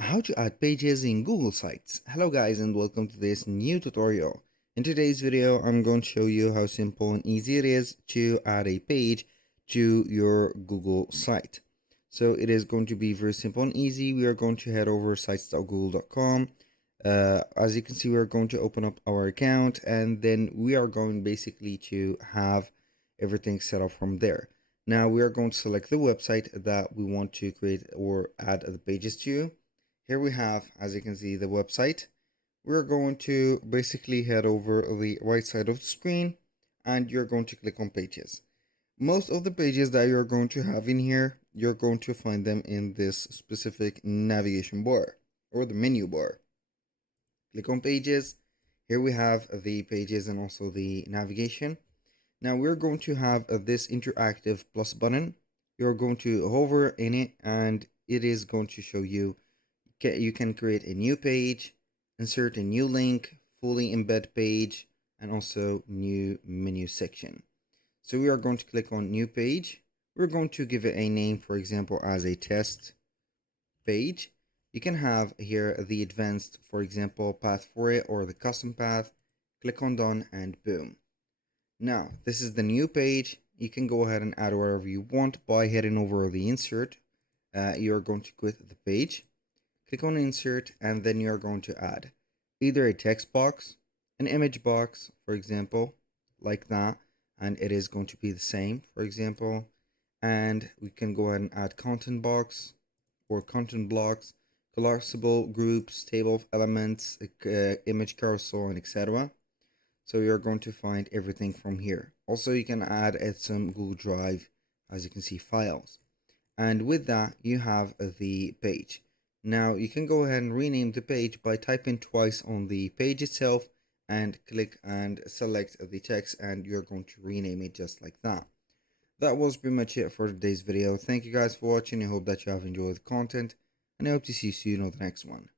How to add pages in Google Sites. Hello guys and welcome to this new tutorial. In today's video I'm going to show you how simple and easy it is to add a page to your Google site. So it is going to be very simple and easy. We are going to head over sites.google.com. As you can see, we are going to open up our account and then we are going basically to have everything set up from there. Now we are going to select the website that we want to create or add the pages to. Here we have, as you can see, the website. We're going to basically head over the right side of the screen and you're going to click on pages. Most of the pages that you're going to have in here, you're going to find them in this specific navigation bar or the menu bar. Click on pages. Here we have the pages and also the navigation. Now we're going to have this interactive plus button. You're going to hover in it and it is going to show you you can create a new page, insert a new link, fully embed page, and also new menu section. So we are going to click on new page. We're going to give it a name, for example, as a test page. You can have here the advanced, for example, path for it or the custom path. Click on done and boom. Now, this is the new page. You can go ahead and add wherever you want by heading over the insert. You're going to quit the page. Click on insert and then you're going to add either a text box, an image box, for example, like that, and it is going to be the same, for example, and we can go ahead and add content box or content blocks, collapsible groups, table of elements, image carousel, and etc. So you're going to find everything from here. Also, you can add some Google Drive, as you can see, files. And with that, you have the page. Now you can go ahead and rename the page by typing twice on the page itself and click and select the text and you're going to rename it just like that. That was pretty much it for today's video. Thank you guys for watching. I hope that you have enjoyed the content and I hope to see you soon on the next one.